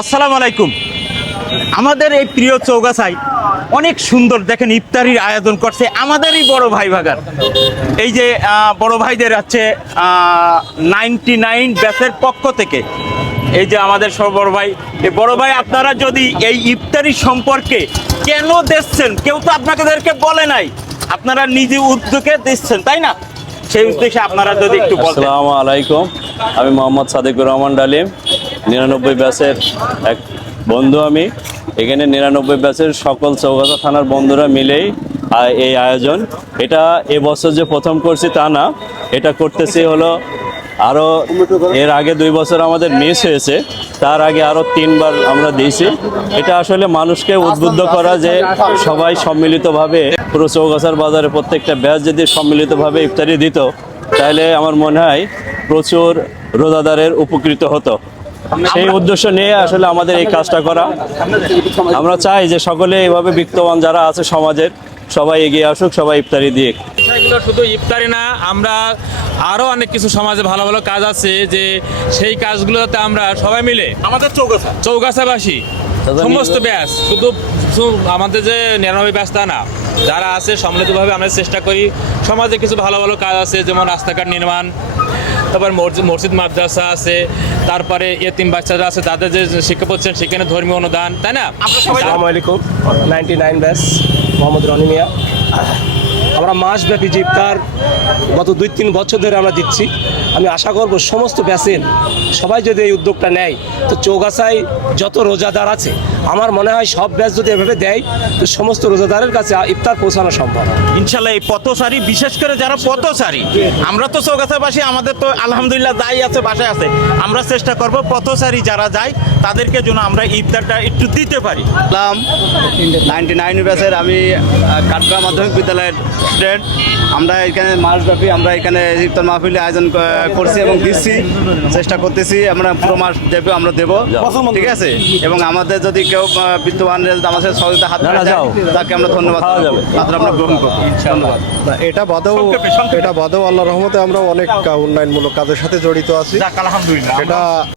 আসসালামু আলাইকুম। আমাদের এই প্রিয় চৌগাছায় অনেক সুন্দর দেখেন ইফতারির আয়োজন করছে আমাদেরই বড় ভাই ভাগার। এই যে বড় ভাইদের আছে 99 ব্যাচের পক্ষ থেকে এই যে আমাদের সব বড় ভাই, এই বড় ভাই আপনারা যদি এই ইফতারি সম্পর্কে কেন দিচ্ছেন, কেউ তো আপনাদেরকে বলে নাই, আপনারা নিজে উদ্যোগে দিচ্ছেন তাই না? সেই উদ্দেশ্যে আপনারা যদি একটু বলতেন। আসসালামু আলাইকুম, আমি মোহাম্মদ সাদেকুর রহমান ডালিম, 99 ব্যাচের এক বন্ধু। আমি এখানে 99 ব্যাচের সকল চৌগাছা থানার বন্ধুরা মিলেই এই আয়োজন। এটা এবছর যে প্রথম করছি তা না, এটা করতেছি হলো আরও এর আগে 2 বছর আমাদের মিস হয়েছে, তার আগে আরও 3 বার আমরা দিয়েছি। এটা আসলে মানুষকে উদ্বুদ্ধ করা যে সবাই সম্মিলিতভাবে পুরো চৌগাছার বাজারে প্রত্যেকটা ব্যাচ যদি সম্মিলিতভাবে ইফতারি দিত তাহলে আমার মনে হয় প্রচুর রোজাদারের উপকৃত হতো। সেই উদ্দেশ্য নিয়ে আসলে আমাদের এই কাজটা করা। আমরা চাই যে সকলে এইভাবে বিত্তবান যারা আছে সমাজের সবাই এগিয়ে আসুক, সবাই ইফতারি দিয়ে। বিষয়গুলো শুধু ইফতারি না, আমরা আরও অনেক কিছু সমাজে ভালো ভালো কাজ আছে, যে সেই কাজগুলোতে আমরা সবাই মিলে আমাদের চৌগাছাবাসী সমস্ত ব্যাচ, শুধু আমাদের যে 99 ব্যাচ তা না, যারা আছে সম্মিলিতভাবে আমরা চেষ্টা করি। সমাজে কিছু ভালো ভালো কাজ আছে, যেমন রাস্তাঘাট নির্মাণ, তারপর মসজিদ মাদ্রাসা আছে, তারপরে এতিম বাচ্চারা আছে, তাদের যে শিক্ষা প্রতিষ্ঠান সেখানে ধর্মীয় অনুদান, তাই না? আসসালামু আলাইকুম, 99 ব্যাচ মোহাম্মদ রনি মিয়া। আমরা মাসব্যাপী যে ইফতার গত 2-3 বছর ধরে আমরা দিচ্ছি। আমি আশা করব সমস্ত ব্যাচের সবাই যদি এই উদ্যোগটা নেয় তো চৌগাছায় যত রোজাদার আছে আমার মনে হয় সব ব্যাচ যদি এভাবে দেয় তো সমস্ত রোজাদারের কাছে ইফতার পৌঁছানো সম্ভব। ইনশাল্লাহ এই পথচারী, বিশেষ করে যারা পথচারী, আমরা তো চৌগাছাবাসী, আমাদের তো আলহামদুলিল্লাহ যাই আছে বাসায় আছে, আমরা চেষ্টা করব পথচারী যারা যায় তাদেরকে যেন আমরা ইফতারটা একটু দিতে পারি। 99 ব্যাচের আমি কাটরা মাধ্যমিক বিদ্যালয়ের স্টুডেন্ট। আমরা এখানে মাসব্যাপী আমরা এখানে ইফতার মাহফিলের আয়োজন করছি এবং দিচ্ছি, চেষ্টা করতেছি। আমরা পুরো মাস দেবো, আমরা দেবো, ঠিক আছে। এবং আমাদের যদি কেউ বিদ্যমান আমাদের সহযোগিতা হাত বাড়ায় যায়, তাকে আমরা ধন্যবাদ তাদের আমরা গ্রহণ করবো। ধন্যবাদ। এটা বাদেও আল্লাহর রহমতে আমরা অনেক উন্নয়নমূলক কাজের সাথে জড়িত আছি। আলহামদুলিল্লাহ। এটা